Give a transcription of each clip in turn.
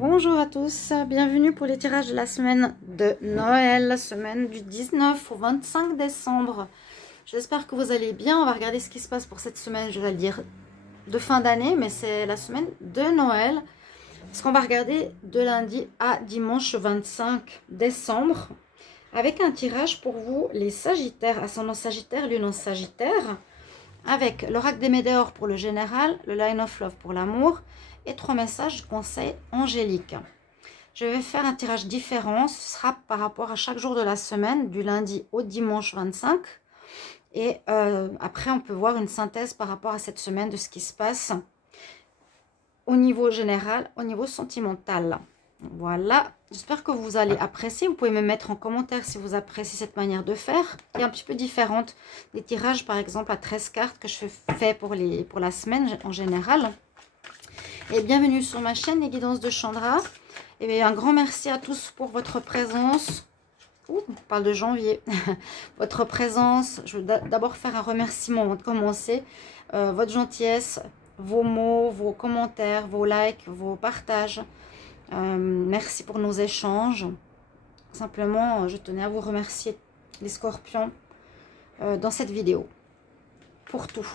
Bonjour à tous, bienvenue pour les tirages de la semaine de Noël, la semaine du 19 au 25 décembre. J'espère que vous allez bien. On va regarder ce qui se passe pour cette semaine, je vais le dire, de fin d'année, mais c'est la semaine de Noël. Parce qu'on va regarder de lundi à dimanche 25 décembre, avec un tirage pour vous, les Sagittaires, ascendant Sagittaire, lune en Sagittaire, avec l'oracle des Météores pour le général, le Line of Love pour l'amour, et 3 messages conseils angéliques. Je vais faire un tirage différent, ce sera par rapport à chaque jour de la semaine, du lundi au dimanche 25. Et après, on peut voir une synthèse par rapport à cette semaine de ce qui se passe au niveau général, au niveau sentimental. Voilà, j'espère que vous allez apprécier. Vous pouvez me mettre en commentaire si vous appréciez cette manière de faire, qui est un petit peu différente des tirages, par exemple, à 13 cartes que je fais pour la semaine en général. Et bienvenue sur ma chaîne Les Guidances de Chandra. Et un grand merci à tous pour votre présence. Ouh, on parle de janvier. Votre présence. Je veux d'abord faire un remerciement avant de commencer. Votre gentillesse, vos mots, vos commentaires, vos likes, vos partages. Merci pour nos échanges. Simplement, je tenais à vous remercier, les scorpions, dans cette vidéo. Pour tout.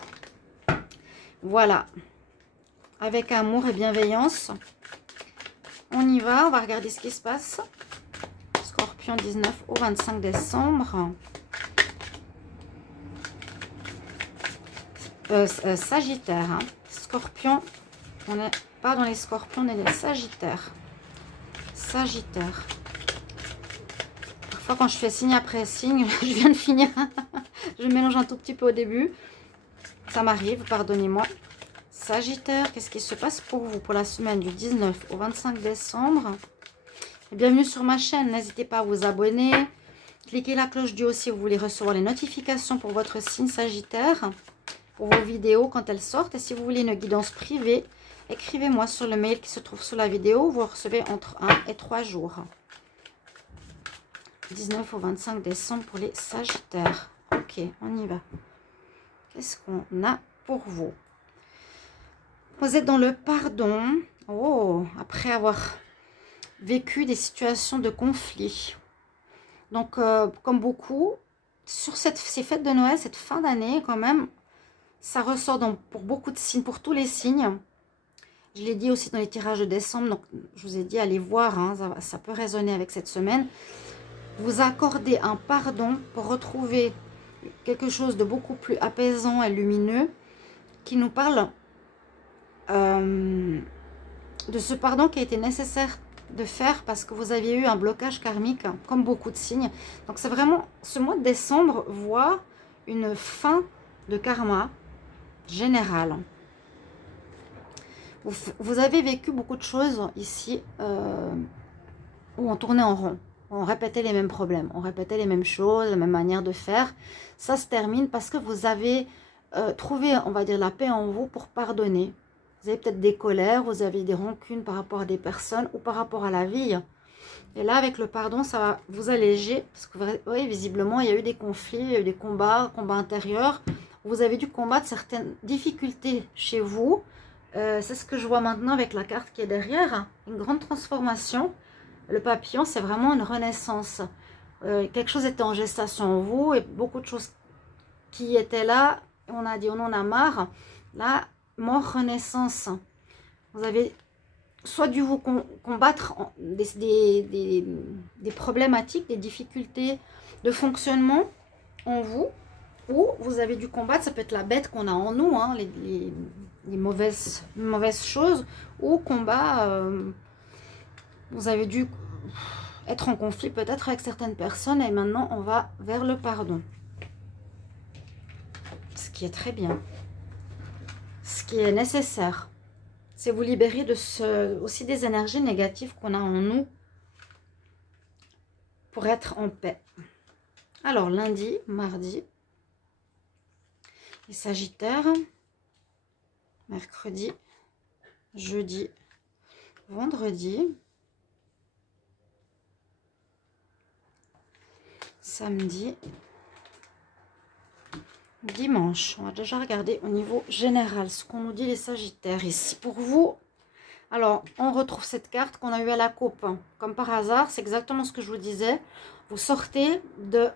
Voilà. Avec amour et bienveillance. On y va, on va regarder ce qui se passe. Scorpion 19 au 25 décembre. Sagittaire. Hein. Scorpion, on n'est pas dans les scorpions, on est les sagittaires. Sagittaire. Parfois quand je fais signe après signe, je viens de finir. Je mélange un tout petit peu au début. Ça m'arrive, pardonnez-moi. Sagittaire, qu'est-ce qui se passe pour vous pour la semaine du 19 au 25 décembre? Et bienvenue sur ma chaîne, n'hésitez pas à vous abonner. Cliquez la cloche du haut si vous voulez recevoir les notifications pour votre signe Sagittaire, pour vos vidéos quand elles sortent. Et si vous voulez une guidance privée, écrivez-moi sur le mail qui se trouve sous la vidéo. Vous recevez entre 1 et 3 jours. 19 au 25 décembre pour les Sagittaires. Ok, on y va. Qu'est-ce qu'on a pour vous? Vous êtes dans le pardon. Oh, après avoir vécu des situations de conflit. Donc, comme beaucoup, sur ces fêtes de Noël, cette fin d'année, quand même, ça ressort pour beaucoup de signes, pour tous les signes. Je l'ai dit aussi dans les tirages de décembre, donc je vous ai dit, allez voir, hein, ça peut résonner avec cette semaine. Vous accordez un pardon pour retrouver quelque chose de beaucoup plus apaisant et lumineux qui nous parle de ce pardon qui a été nécessaire de faire parce que vous aviez eu un blocage karmique, comme beaucoup de signes. Donc c'est vraiment, ce mois de décembre voit une fin de karma général. Vous avez vécu beaucoup de choses ici où on tournait en rond. On répétait les mêmes problèmes, on répétait les mêmes choses, la même manière de faire. Ça se termine parce que vous avez trouvé, on va dire, la paix en vous pour pardonner. Vous avez peut-être des colères, vous avez des rancunes par rapport à des personnes ou par rapport à la vie. Et là, avec le pardon, ça va vous alléger. Parce que, oui, visiblement, il y a eu des conflits, il y a eu des combats intérieurs. Vous avez dû combattre certaines difficultés chez vous. C'est ce que je vois maintenant avec la carte qui est derrière. Une grande transformation. Le papillon, c'est vraiment une renaissance. Quelque chose était en gestation en vous et beaucoup de choses qui étaient là. On a dit, on en a marre. Là, mort, renaissance. Vous avez soit dû vous combattre des problématiques, des difficultés de fonctionnement en vous, ou vous avez dû combattre, ça peut être la bête qu'on a en nous, hein, les mauvaises choses, ou combat, vous avez dû être en conflit peut-être avec certaines personnes, et maintenant on va vers le pardon. Ce qui est très bien. Ce qui est nécessaire, c'est vous libérer de aussi des énergies négatives qu'on a en nous pour être en paix. Alors, lundi, mardi, les Sagittaires, mercredi, jeudi, vendredi, samedi, dimanche. On va déjà regarder au niveau général ce qu'on nous dit les Sagittaires ici pour vous. Alors, on retrouve cette carte qu'on a eue à la coupe. Comme par hasard, c'est exactement ce que je vous disais. Vous sortez de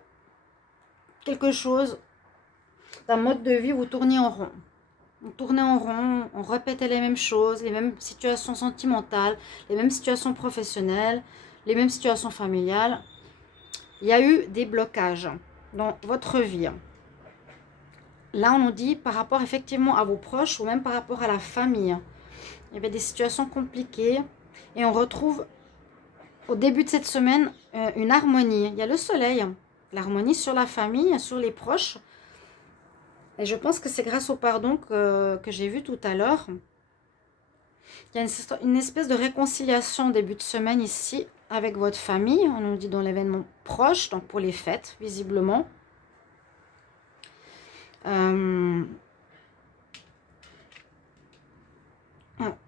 quelque chose, d'un mode de vie où vous tournez en rond. On tournait en rond, on répétait les mêmes choses, les mêmes situations sentimentales, les mêmes situations professionnelles, les mêmes situations familiales. Il y a eu des blocages dans votre vie. Là, on nous dit par rapport effectivement à vos proches ou même par rapport à la famille. Il y avait des situations compliquées et on retrouve au début de cette semaine une harmonie. Il y a le soleil, l'harmonie sur la famille, sur les proches. Et je pense que c'est grâce au pardon que j'ai vu tout à l'heure. Il y a une espèce de réconciliation au début de semaine ici avec votre famille. On nous dit dans l'événement proche, donc pour les fêtes, visiblement.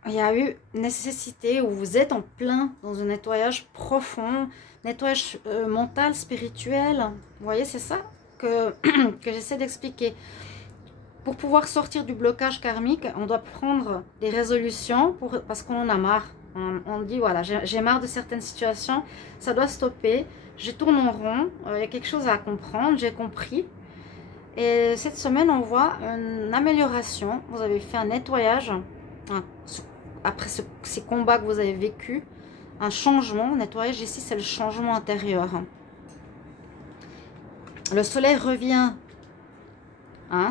Il y a eu nécessité où vous êtes en plein dans un nettoyage profond, nettoyage mental, spirituel. Vous voyez, c'est ça que j'essaie d'expliquer. Pour pouvoir sortir du blocage karmique, on doit prendre des résolutions parce qu'on en a marre. On dit, voilà, j'ai marre de certaines situations, ça doit stopper. Je tourne en rond, il y a quelque chose à comprendre, j'ai compris. Et cette semaine, on voit une amélioration. Vous avez fait un nettoyage. Après ces combats que vous avez vécus, un changement. Nettoyage ici, c'est le changement intérieur. Le soleil revient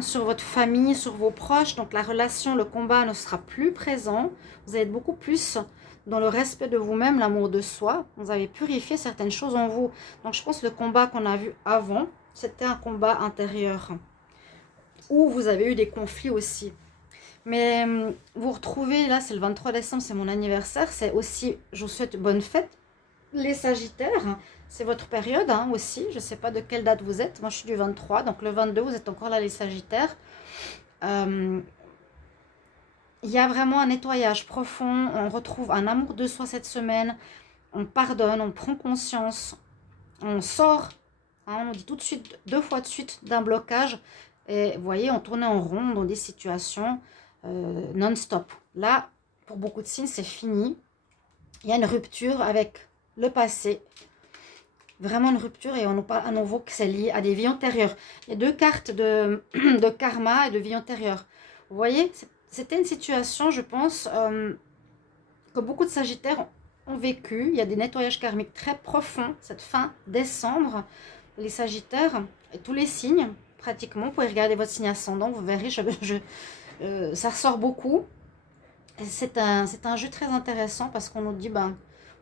sur votre famille, sur vos proches. Donc la relation, le combat ne sera plus présent. Vous allez être beaucoup plus dans le respect de vous-même, l'amour de soi. Vous avez purifié certaines choses en vous. Donc je pense que le combat qu'on a vu avant, c'était un combat intérieur. Où vous avez eu des conflits aussi. Mais vous retrouvez, là c'est le 23 décembre, c'est mon anniversaire. C'est aussi, je vous souhaite bonne fête. Les Sagittaires, c'est votre période aussi. Je ne sais pas de quelle date vous êtes. Moi je suis du 23, donc le 22 vous êtes encore là les Sagittaires. Il y a vraiment un nettoyage profond. On retrouve un amour de soi cette semaine. On pardonne, on prend conscience. On sort, on nous dit tout de suite, 2 fois de suite d'un blocage. Et vous voyez, on tournait en rond dans des situations non-stop. Là, pour beaucoup de signes, c'est fini. Il y a une rupture avec le passé. Vraiment une rupture et on nous parle à nouveau que c'est lié à des vies antérieures. Il y a 2 cartes de karma et de vie antérieure. Vous voyez, c'était une situation, je pense, que beaucoup de Sagittaires ont vécu. Il y a des nettoyages karmiques très profonds cette fin décembre. Les Sagittaires et tous les signes, pratiquement, vous pouvez regarder votre signe ascendant, vous verrez, ça ressort beaucoup. C'est un jeu très intéressant parce qu'on nous dit,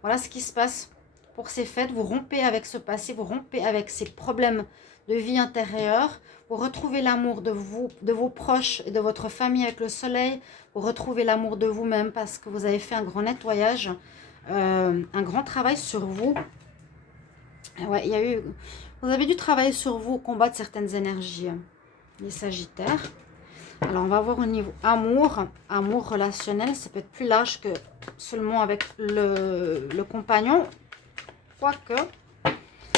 voilà ce qui se passe pour ces fêtes. Vous rompez avec ce passé, vous rompez avec ces problèmes de vie intérieure. Vous retrouvez l'amour de vos proches et de votre famille avec le soleil. Vous retrouvez l'amour de vous-même parce que vous avez fait un grand nettoyage, un grand travail sur vous. Ouais, vous avez dû travailler sur vous, combattre certaines énergies, les Sagittaires. Alors, on va voir au niveau amour relationnel. Ça peut être plus large que seulement avec le compagnon. Quoique,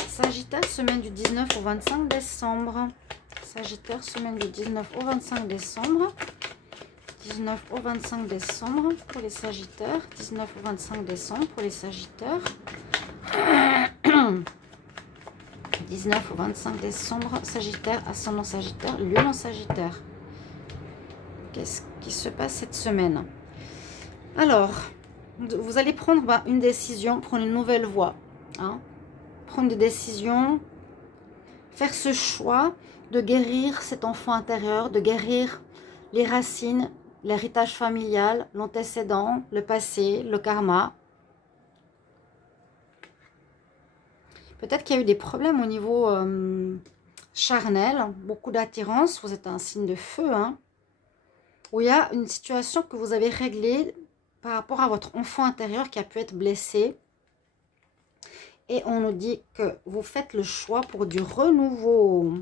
Sagittaire, semaine du 19 au 25 décembre. Sagittaire, semaine du 19 au 25 décembre. 19 au 25 décembre pour les Sagittaires. 19 au 25 décembre pour les Sagittaires. 19 au 25 décembre, Sagittaire, ascendant Sagittaire, Lune en Sagittaire. Qu'est-ce qui se passe cette semaine? Alors, vous allez prendre une décision, prendre une nouvelle voie. Prendre des décisions, faire ce choix de guérir cet enfant intérieur, de guérir les racines, l'héritage familial, l'antécédent, le passé, le karma. Peut-être qu'il y a eu des problèmes au niveau charnel, beaucoup d'attirance. Vous êtes un signe de feu, où il y a une situation que vous avez réglée par rapport à votre enfant intérieur qui a pu être blessé. Et on nous dit que vous faites le choix pour du renouveau.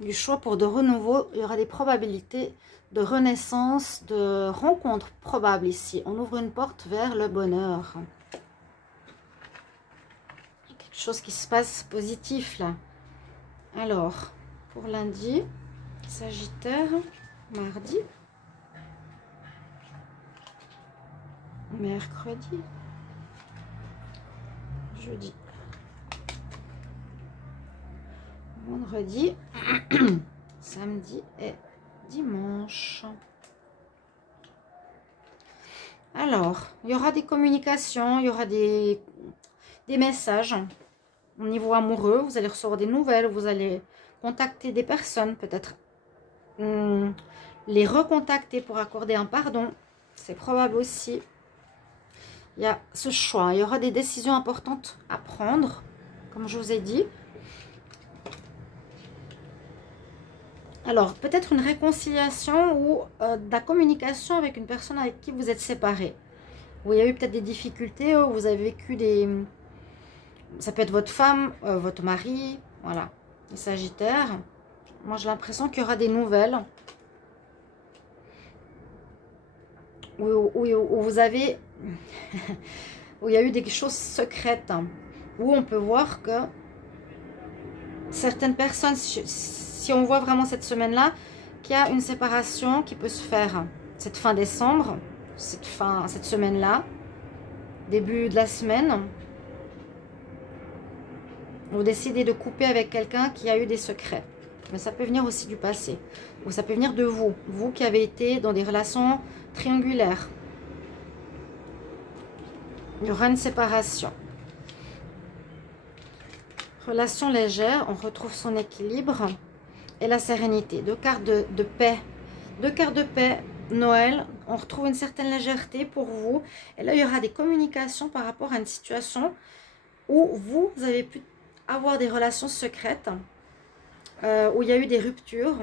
Il y aura des probabilités de renaissance, de rencontre probable ici. On ouvre une porte vers le bonheur. Chose qui se passe positif là. Alors, pour lundi, Sagittaire, mardi. mercredi, jeudi, vendredi, samedi et dimanche. Alors, il y aura des communications, il y aura des messages au niveau amoureux. Vous allez recevoir des nouvelles, vous allez contacter des personnes, peut-être les recontacter pour accorder un pardon. C'est probable aussi. Il y a ce choix. Il y aura des décisions importantes à prendre, comme je vous ai dit. Alors, peut-être une réconciliation ou de la communication avec une personne avec qui vous êtes séparés. Où il y a eu peut-être des difficultés, où vous avez vécu des... Ça peut être votre femme, votre mari, voilà. Les Sagittaires. Moi, j'ai l'impression qu'il y aura des nouvelles. Où vous avez... où il y a eu des choses secrètes. Où on peut voir que certaines personnes... Si on voit vraiment cette semaine-là, qu'il y a une séparation qui peut se faire cette fin décembre, cette semaine-là, début de la semaine, vous décidez de couper avec quelqu'un qui a eu des secrets. Mais ça peut venir aussi du passé, ou ça peut venir de vous, vous qui avez été dans des relations triangulaires. Il y aura une séparation. Relation légère, on retrouve son équilibre. Et la sérénité, deux cartes de paix. Deux cartes de paix, Noël, on retrouve une certaine légèreté pour vous. Et là, il y aura des communications par rapport à une situation où vous avez pu avoir des relations secrètes, où il y a eu des ruptures.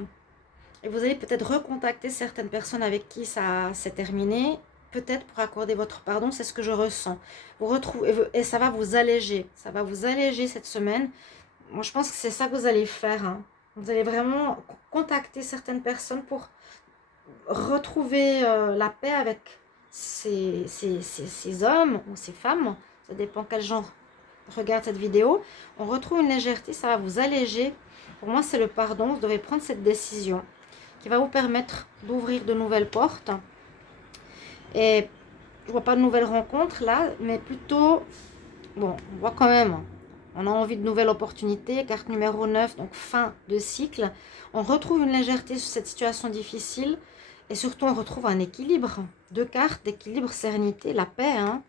Et vous allez peut-être recontacter certaines personnes avec qui ça s'est terminé, peut-être pour accorder votre pardon, c'est ce que je ressens. Vous retrouvez, et ça va vous alléger. Ça va vous alléger cette semaine. Moi, je pense que c'est ça que vous allez faire, hein. Vous allez vraiment contacter certaines personnes pour retrouver la paix avec ces hommes ou ces femmes. Ça dépend quel genre regarde cette vidéo. On retrouve une légèreté, ça va vous alléger. Pour moi, c'est le pardon. Vous devez prendre cette décision qui va vous permettre d'ouvrir de nouvelles portes. Et je vois pas de nouvelles rencontres là, mais plutôt, bon, on voit quand même... On a envie de nouvelles opportunités. Carte numéro 9, donc fin de cycle. On retrouve une légèreté sur cette situation difficile. Et surtout, on retrouve un équilibre. Deux cartes d'équilibre, sérénité, la paix. Hein.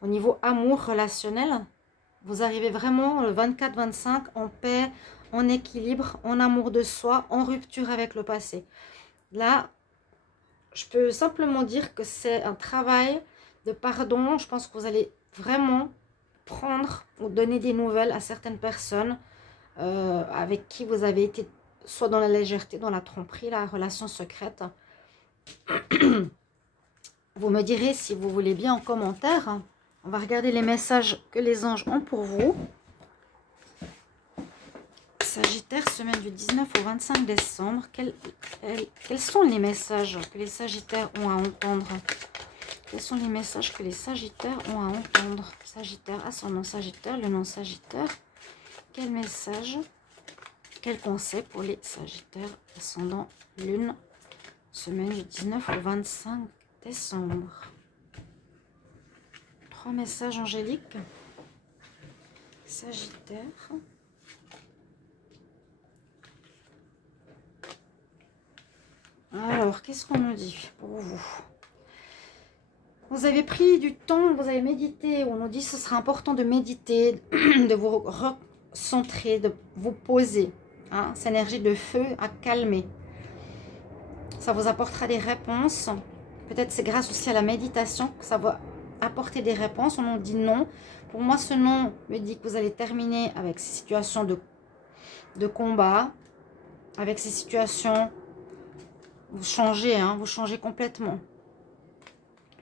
Au niveau amour relationnel, vous arrivez vraiment le 24-25 en paix, en équilibre, en amour de soi, en rupture avec le passé. Là, je peux simplement dire que c'est un travail de pardon. Je pense que vous allez vraiment... prendre ou donner des nouvelles à certaines personnes avec qui vous avez été soit dans la légèreté, dans la tromperie, la relation secrète. Vous me direz si vous voulez bien en commentaire. On va regarder les messages que les anges ont pour vous. Sagittaire, semaine du 19 au 25 décembre. Quels sont les messages que les Sagittaires ont à entendre ? Quels sont les messages que les Sagittaires ont à entendre? Sagittaire, ascendant Sagittaire, le nom Sagittaire. Quel message, quel conseil pour les Sagittaires, ascendant Lune, semaine du 19 au 25 décembre. 3 messages angéliques. Sagittaire. Alors, qu'est-ce qu'on nous dit pour vous? Vous avez pris du temps, vous avez médité. On nous dit que ce sera important de méditer, de vous recentrer, de vous poser. Hein, cette énergie de feu à calmer. Ça vous apportera des réponses. Peut-être c'est grâce aussi à la méditation que ça va apporter des réponses. On nous dit non. Pour moi, ce non me dit que vous allez terminer avec ces situations de combat. Avec ces situations, vous changez, hein, vous changez complètement.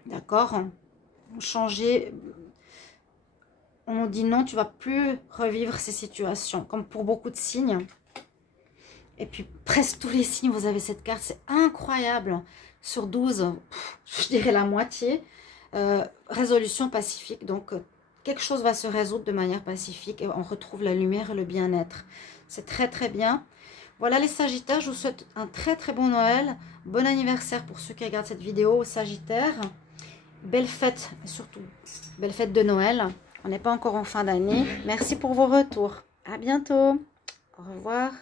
D'accord? Vous changez. On nous dit non, tu vas plus revivre ces situations. Comme pour beaucoup de signes. Et puis presque tous les signes, vous avez cette carte. C'est incroyable. Sur 12, je dirais la moitié. Résolution pacifique. Donc quelque chose va se résoudre de manière pacifique. Et on retrouve la lumière et le bien-être. C'est très très bien. Voilà les Sagittaires. Je vous souhaite un très très bon Noël. Bon anniversaire pour ceux qui regardent cette vidéo aux Sagittaires. belle fête, et surtout belle fête de Noël. On n'est pas encore en fin d'année. Merci pour vos retours. À bientôt. Au revoir.